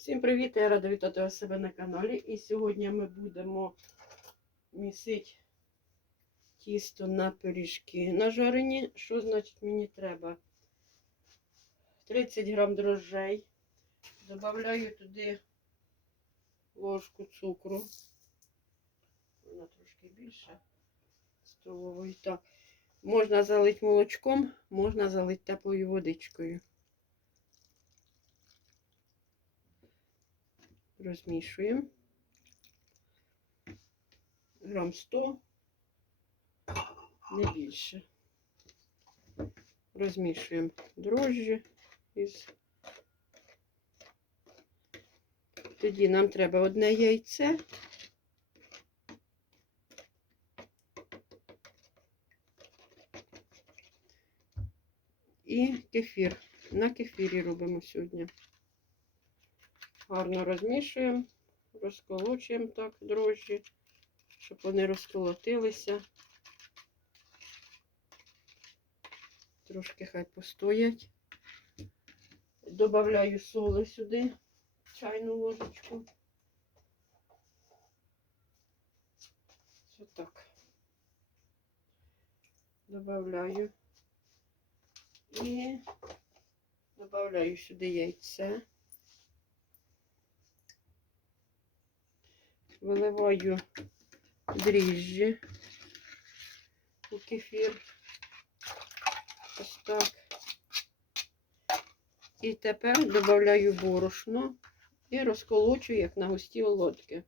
Всім привіт! Я рада вітати вас себе на каналі. І сьогодні ми будемо місити тісто на пиріжки нажарені. Що значить мені треба? 30 грам дрожжей. Добавляю туди ложку цукру. Вона трошки більше столової. Так. Можна залити молочком, можна залити теплою водичкою. Розмішуємо. Грам 100, не більше. Розмішуємо дрожжі із. Тоді нам треба одне яйце. І кефір. На кефірі робимо сьогодні гарно розмішуємо, розколочуємо так дрожжі, щоб вони розколотилися. Трошки хай постоять. Добавляю соли сюди, чайну ложечку. Ось так. Добавляю. І добавляю сюди яйце. Виливаю дріжджі у кефір. Ось так. І тепер додаю борошно і розколочую, як на густі олодки.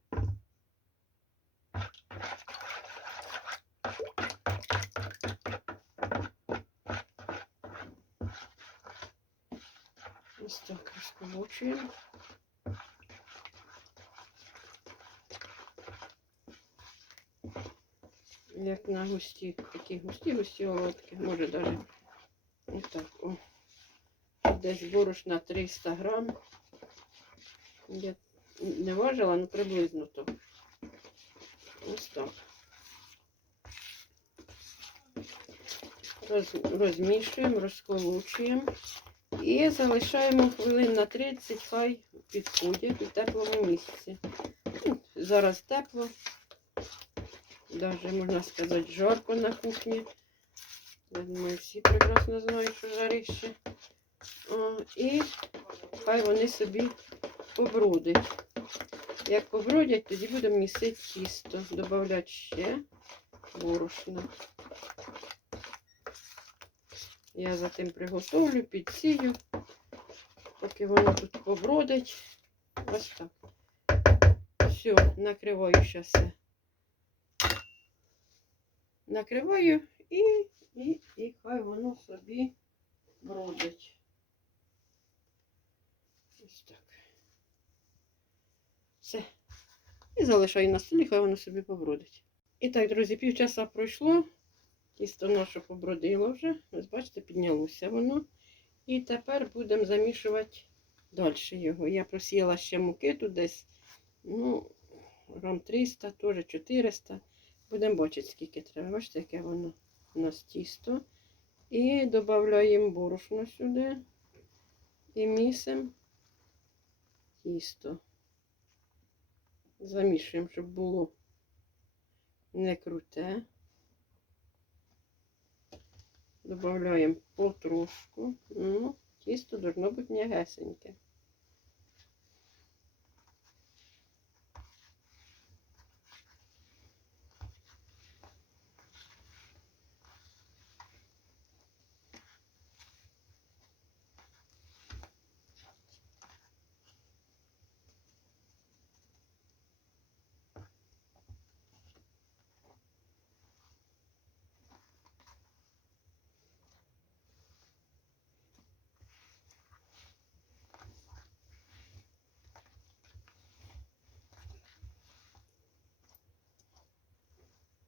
Ось так розколочуємо. Як на густі, такі густі густі олодки, може навіть отак. О. Десь борошна 300 грам. Я не важила, ну приблизно то. Ось так. Роз, розмішуємо, розколочуємо і залишаємо хвилин на 30, хай підходять у теплому місці. Зараз тепло даже, можна сказати, жарко на кухні. Я думаю, всі прекрасно знають, що жарище. О, і хай вони собі побродять. Як побродять, тоді будемо місити тісто. Добавляти ще борошна. Я затим приготовлю, підсію, поки воно тут побродить. Ось так. Все, накриваю зараз накриваю і, і, і хай воно собі бродить. Ось так. Все. І залишаю на столі, хай воно собі побродить. І так, друзі, півчаса пройшло. Тісто наше побродило вже. Ось бачите, піднялося воно. І тепер будемо замішувати далі його. Я просіяла ще муки тут десь, ну, грам 300, теж 400. Будемо бачити, скільки треба. Бачите, яке воно у нас тісто. І додаємо борошно сюди. І місимо тісто. Замішуємо, щоб було не круте. Додаємо потрошку. Ну, тісто должно бути м'ягесеньке.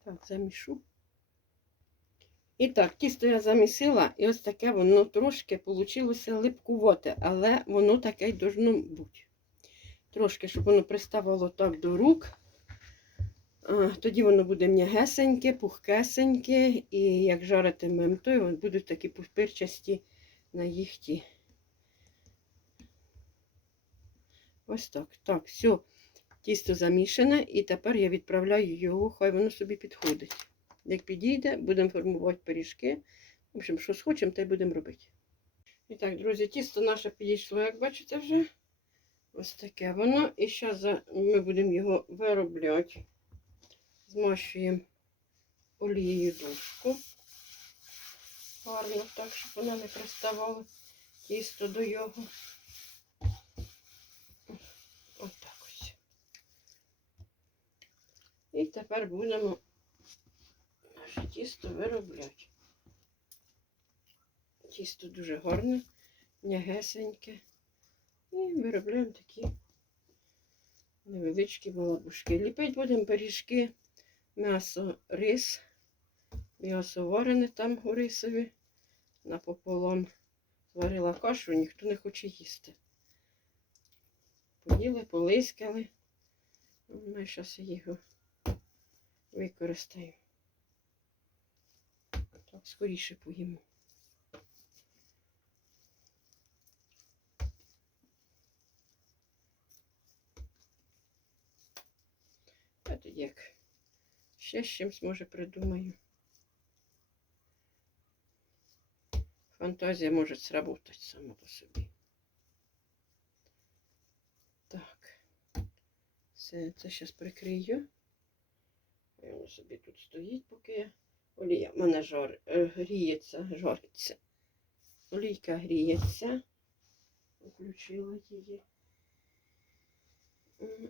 Так, замішу. І так, тісто я замісила, і ось таке воно трошки вийшло липкувате, але воно таке й должно бути. Трошки, щоб воно приставало так до рук. Тоді воно буде м'ягесеньке, пухкесеньке, і як жаритимемо, то будуть такі пупирчасті на їхті. Ось так. Так, все. Тісто замішане, і тепер я відправляю його, хай воно собі підходить. Як підійде, будемо формувати пиріжки. В общем, що схочемо, те й будемо робити. І так, друзі, тісто наше підійшло, як бачите вже. Ось таке воно. І зараз ми будемо його виробляти. Змащуємо олією дошку. Гарно, так, щоб вона не приставала тісто до його. Ось так ось. І тепер будемо наше тісто виробляти. Тісто дуже гарне, м'ягесеньке. І виробляємо такі невеличкі балабушки. Ліпити будемо пиріжки, м'ясо, рис, м'ясо варене там у рисові напополам. Зварила кашу, ніхто не хоче їсти. Поїли, полискали. Ми зараз його використаємо. Так, скоріше поїмо. А тоді як ще з чимось може придумаю. Фантазія може сработати сама по собі. Так. Все, це зараз прикрию. Воно собі тут стоїть, поки. Олія в мене жар, е, гріється, жариться. Олійка гріється. Включила її.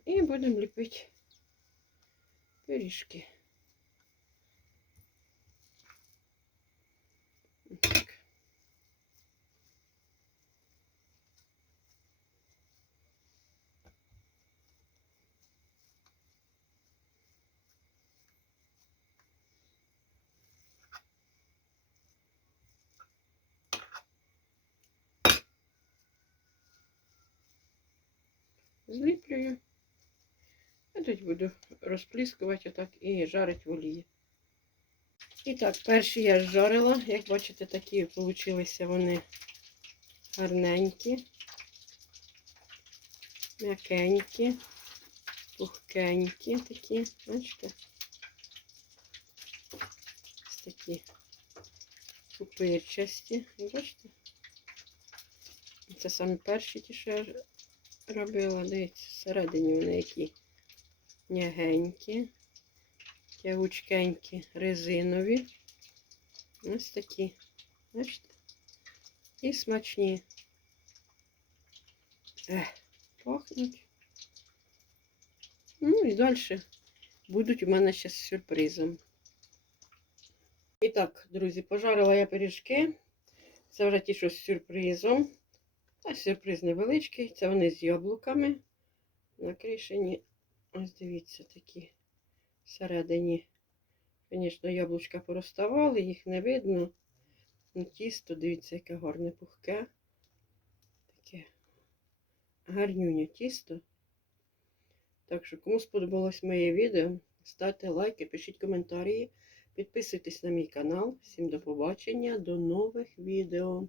І будемо ліпити пиріжки. Так. Зліплюю. А тут буду розпліскувати отак і жарити в олії. І так, перші я жарила. Як бачите, такі получилися вони гарненькі, м'якенькі, пухкенькі такі. Бачите? Ось такі пупирчасті. Бачите? Це саме перші ті, що я робила. Дивіться, всередині вони які м'ягенькі, тягучкенькі, резинові. Ось такі. Бачите? І смачні. Ех, пахнуть. Ну і далі будуть у мене ще з сюрпризом. І так, друзі, пожарила я пиріжки. Це вже ті, що з сюрпризом. А сюрприз невеличкий. Це вони з яблуками. Накришені. Ось дивіться, такі всередині. Звісно, яблучка пороставали, їх не видно. Ну, тісто, дивіться, яке гарне пухке. Таке гарнюнє тісто. Так що, кому сподобалось моє відео, ставте лайки, пишіть коментарі, підписуйтесь на мій канал. Всім до побачення, до нових відео.